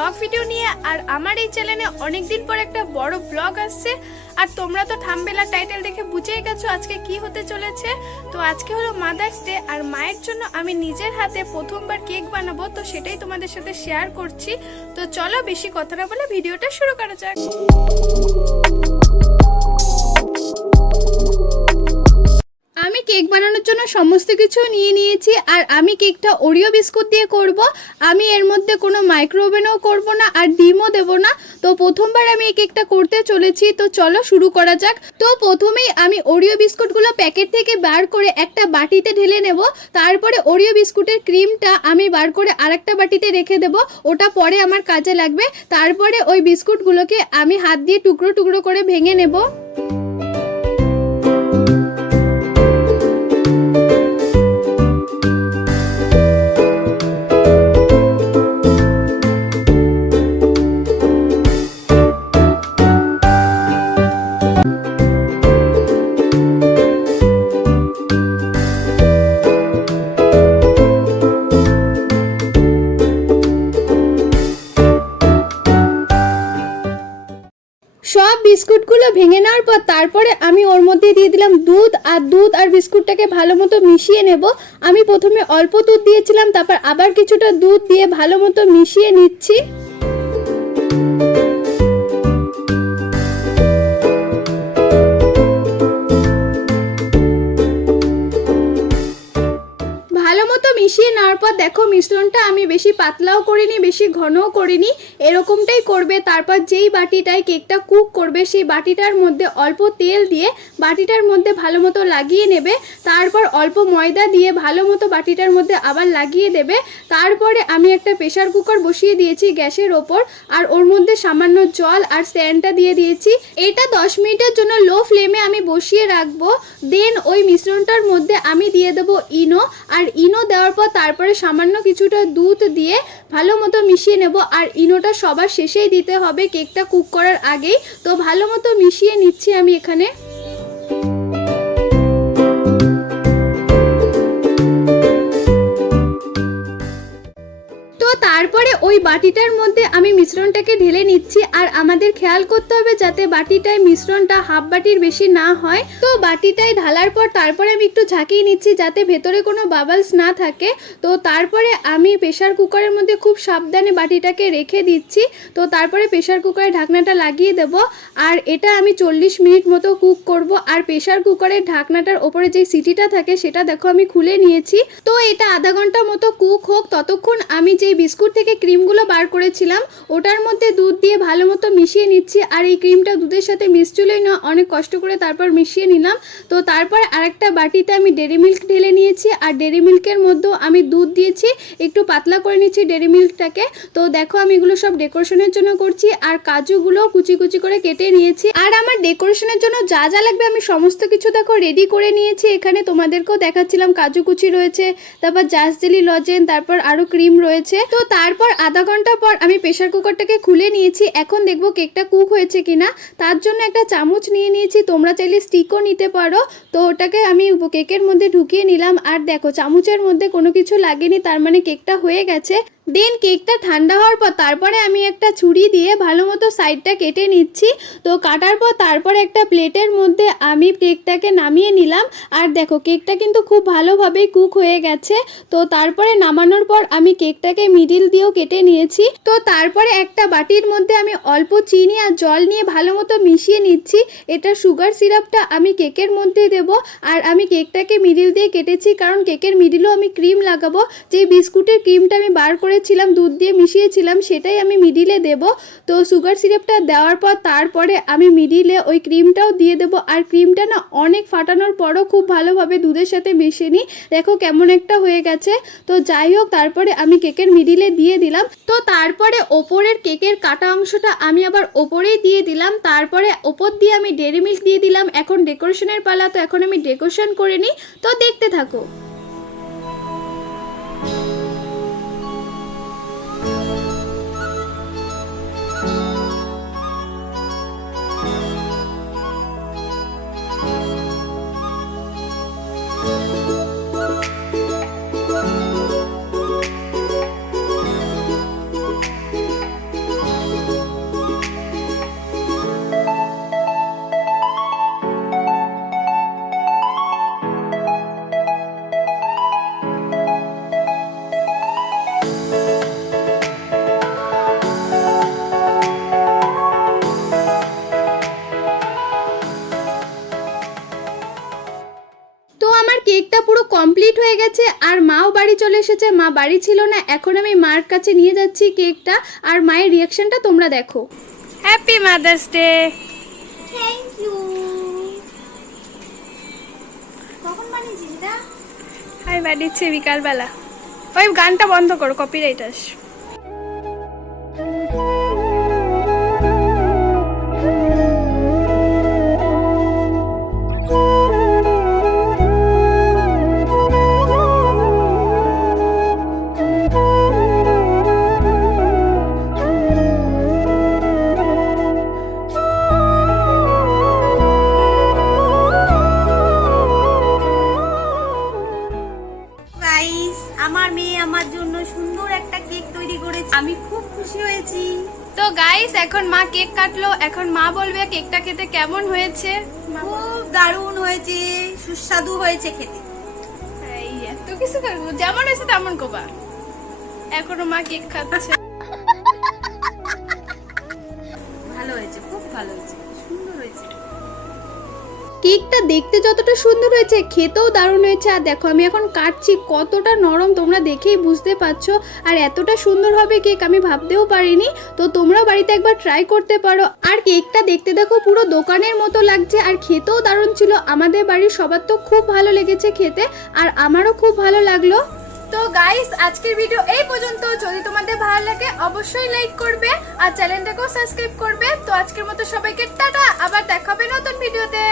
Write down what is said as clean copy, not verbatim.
Blog video নিয়ে। আর আমার এই চ্যানেলে অনেকদিন পর একটা বড় ব্লগ আসছে। আর তোমরা তো থাম্বনেল আর টাইটেল দেখে বুঝেই গেছো আজকে কি হতে চলেছে। তো আজকে হলো মাদার্স ডে, আর মায়ের জন্য আমি নিজের হাতে প্রথমবার কেক বানাবো, তো সেটাই তোমাদের সাথে শেয়ার করছি। তো চলো বেশি কথা না বলে ভিডিওটা শুরু করা যাক। আমি কেক বানানোর জন্য সমস্ত কিছু নিয়ে নিয়েছি, আর আমি কেকটা ওরিও বিস্কুট দিয়ে করব। আমি এর মধ্যে কোনো মাইক্রো ওভেনও করব না, আর ডিমও দেব না। তো প্রথমবার আমি এই কেকটা করতে চলেছি, তো চলো শুরু করা যাক। তো প্রথমেই আমি ওরিও বিস্কুটগুলো প্যাকেট থেকে বার করে একটা বাটিতে ঢেলে নেব। তারপরে ওরিও বিস্কুটের ক্রিমটা আমি বার করে আরেকটা বাটিতে রেখে দেব, ওটা পরে আমার কাজে লাগবে। তারপরে ওই বিস্কুটগুলোকে আমি হাত দিয়ে টুকরো টুকরো করে ভেঙে নেব। সব বিস্কুটগুলো ভেঙে নেওয়ার পর তারপরে আমি ওর মধ্যে দিয়ে দিলাম দুধ আর বিস্কুটটাকে ভালো মতো মিশিয়ে নেব। আমি প্রথমে অল্প দুধ দিয়েছিলাম, তারপর আবার কিছুটা দুধ দিয়ে ভালো মতো মিশিয়ে নিচ্ছি। ভালো মতো মিশিয়ে নেওয়ার পর দেখো মিশ্রণটা আমি বেশি পাতলাও করিনি, বেশি ঘনও করিনি, এরকমটাই করবে। তারপর যেই বাটিটায় কেকটা কুক করবে সেই বাটিটার মধ্যে অল্প তেল দিয়ে বাটিটার মধ্যে ভালো মতো লাগিয়ে নেবে। তারপর অল্প ময়দা দিয়ে ভালো মতো বাটিটার মধ্যে আবার লাগিয়ে দেবে। তারপরে আমি একটা প্রেসার কুকার বসিয়ে দিয়েছি গ্যাসের ওপর, আর ওর মধ্যে সামান্য জল আর স্ট্যান্ডটা দিয়ে দিয়েছি। এটা 10 মিনিটের জন্য লো ফ্লেমে আমি বসিয়ে রাখবো। দেন ওই মিশ্রণটার মধ্যে আমি দিয়ে দেবো ইনো, আর ইনো দেওয়ার পর তারপরে সামান্য কিছুটা দুধ দিয়ে ভালো মতো মিশিয়ে নেব। আর ইনোটা সবার শেষেই দিতে হবে কেকটা কুক করার আগেই। তো ভালো মতো মিশিয়ে নিচ্ছি আমি এখানে। তারপরে ওই বাটিটার মধ্যে আমি মিশ্রণটাকে ঢেলে নিচ্ছি। আর আমাদের খেয়াল করতে হবে যাতে বাটিটায় মিশ্রণটা হাফ বাটির বেশি না হয়। তো বাটিটায় ঢালার পর তারপরে আমি একটু ঝাঁকিয়ে নিচ্ছি যাতে ভেতরে কোনো বাবলস না থাকে। তো তারপরে আমি প্রেসার কুকারের মধ্যে খুব সাবধানে বাটিটাকে রেখে দিচ্ছি। তো তারপরে প্রেসার কুকারের ঢাকনাটা লাগিয়ে দেব, আর এটা আমি 40 মিনিট মতো কুক করব। আর প্রেসার কুকারের ঢাকনাটার ওপরে যে সিটিটা থাকে সেটা দেখো আমি খুলে নিয়েছি। তো এটা আধা ঘন্টা মতো কুক হোক, ততক্ষণ আমি যে বিস্কুট থেকে ক্রিমগুলো বার করেছিলাম ওটার মধ্যে দুধ দিয়ে ভালো মতো মিশিয়ে নিচ্ছি। আর এই ক্রিমটা দুধের সাথে মিশছিলই না, অনেক কষ্ট করে তারপর মিশিয়ে নিলাম। তো তারপর আরেকটা বাটিতে আমি ডেরি মিল্ক ঢেলে নিয়েছি, আর ডেরি মিল্কের মধ্যেও আমি দুধ দিয়েছি, একটু পাতলা করে নিচ্ছি ডেরি মিল্কটাকে। তো দেখো আমি এগুলো সব ডেকোরেশনের জন্য করছি, আর কাজুগুলো কুচি কুচি করে কেটে নিয়েছি। আর আমার ডেকোরেশনের জন্য যা যা লাগবে আমি সমস্ত কিছু দেখো রেডি করে নিয়েছি। এখানে তোমাদেরকেও দেখাচ্ছিলাম কাজু কুচি রয়েছে, তারপর জাসজেলি লজেন, তারপর আরও ক্রিম রয়েছে। তো তারপর আধা ঘন্টা পর আমি প্রেসার কুকারটাকে খুলে নিয়েছি। এখন দেখবো কেকটা কুক হয়েছে কিনা। তার জন্য একটা চামচ নিয়ে নিয়েছি, তোমরা চাইলে স্টিকও নিতে পারো। তো ওটাকে আমি কেকের মধ্যে ঢুকিয়ে নিলাম, আর দেখো চামচের মধ্যে কোনো কিছু লাগেনি, তার মানে কেকটা হয়ে গেছে। দেন কেকটা ঠান্ডা হওয়ার পর তারপরে আমি একটা ছুরি দিয়ে ভালো মতো সাইডটা কেটে নিচ্ছি। তো কাটার পর তারপরে একটা প্লেটের মধ্যে আমি কেকটাকে নামিয়ে নিলাম। আর দেখো কেকটা কিন্তু খুব ভালোভাবেই কুক হয়ে গেছে। তো তারপরে নামানোর পর আমি কেকটাকে মিডিল দিয়েও কেটে নিয়েছি। তো তারপরে একটা বাটির মধ্যে আমি অল্প চিনি আর জল নিয়ে ভালো মতো মিশিয়ে নিচ্ছি। এটা সুগার সিরাপটা আমি কেকের মধ্যে দেব। আর আমি কেকটাকে মিডিল দিয়ে কেটেছি কারণ কেকের মিডিলেও আমি ক্রিম লাগাবো। যে বিস্কুটের ক্রিমটা আমি বার করেছিলাম দুধ দিয়ে মিশিয়েছিলাম সেটাই আমি মিডিলে দেব। তো সুগার সিরাপটা দেওয়ার পর তারপরে আমি মিডিলে ওই ক্রিমটাও দিয়ে দেব। আর ক্রিমটা না অনেক ফাটানোর পরও খুব ভালোভাবে দুধের সাথে মিশে নি, দেখো কেমন একটা হয়ে গেছে। তো যাই হোক তারপরে আমি কেকের মিডিলে দিয়ে দিলাম। তো তারপরে ওপরের কেকের কাটা অংশটা আমি আবার ওপরেই দিয়ে দিলাম। তারপরে ওপর দিয়ে আমি ডেরি মিল্ক দিয়ে দিলাম। এখন ডেকোরেশনের পালা, তো এখন আমি ডেকোরেশন করে নিই, তো দেখতে থাকো। বাড়ি চলে এসেছে, মা বাড়ি ছিল না। এখন আমি মার কাছে নিয়ে যাচ্ছি কেকটা, আর মায়ের রিয়াকশনটা তোমরা দেখো। Happy mother's day. Thank you. কখন বানিয়েছিস এটা? আমি বানিয়েছি বিকালবেলা। ওই গানটা বন্ধ করো, কপিরাইট আস। গাইস, আমার মেয়ে আমার জন্য সুন্দর একটা কেক তৈরি করেছে, আমি খুব খুশি হয়েছি। তো গাইস, এখন মা কেক কাটলো, এখন মা বলবে কেকটা খেতে কেমন হয়েছে। খুব দারুণ হয়েছে, সুস্বাদু হয়েছে খেতে। এই এত কিছু করবো, যেমন হয়েছে তেমন কোবা। এখনো মা কেক খাচ্ছে। ভালো হয়েছে, খুব ভালো হয়েছে, সুন্দর হয়েছে। কেকটা দেখতে যতটা সুন্দর হয়েছে, খেতেও দারুণ হয়েছে। আর দেখো আমি এখন কাটছি, কতটা নরম তোমরা দেখেই বুঝতে পারছো। আর এতটা সুন্দর হবে কেক আমি ভাবতেও পারিনি। তো তোমরা বাড়িতে একবার ট্রাই করতে পারো। আর কেকটা দেখতে দেখো পুরো দোকানের মতো লাগছে, আর খেতেও দারুণ ছিল। আমাদের বাড়ির সবার তো খুব ভালো লেগেছে খেতে, আর আমারও খুব ভালো লাগলো। তো গাইস, আজকের ভিডিও এই পর্যন্ত। যদি তোমাদের ভালো লাগে অবশ্যই লাইক করবে, আর চ্যানেলটাকেও সাবস্ক্রাইব করবে। তো আজকের মতো সবাইকে টাটা, আবার দেখা হবে নতুন ভিডিওতে।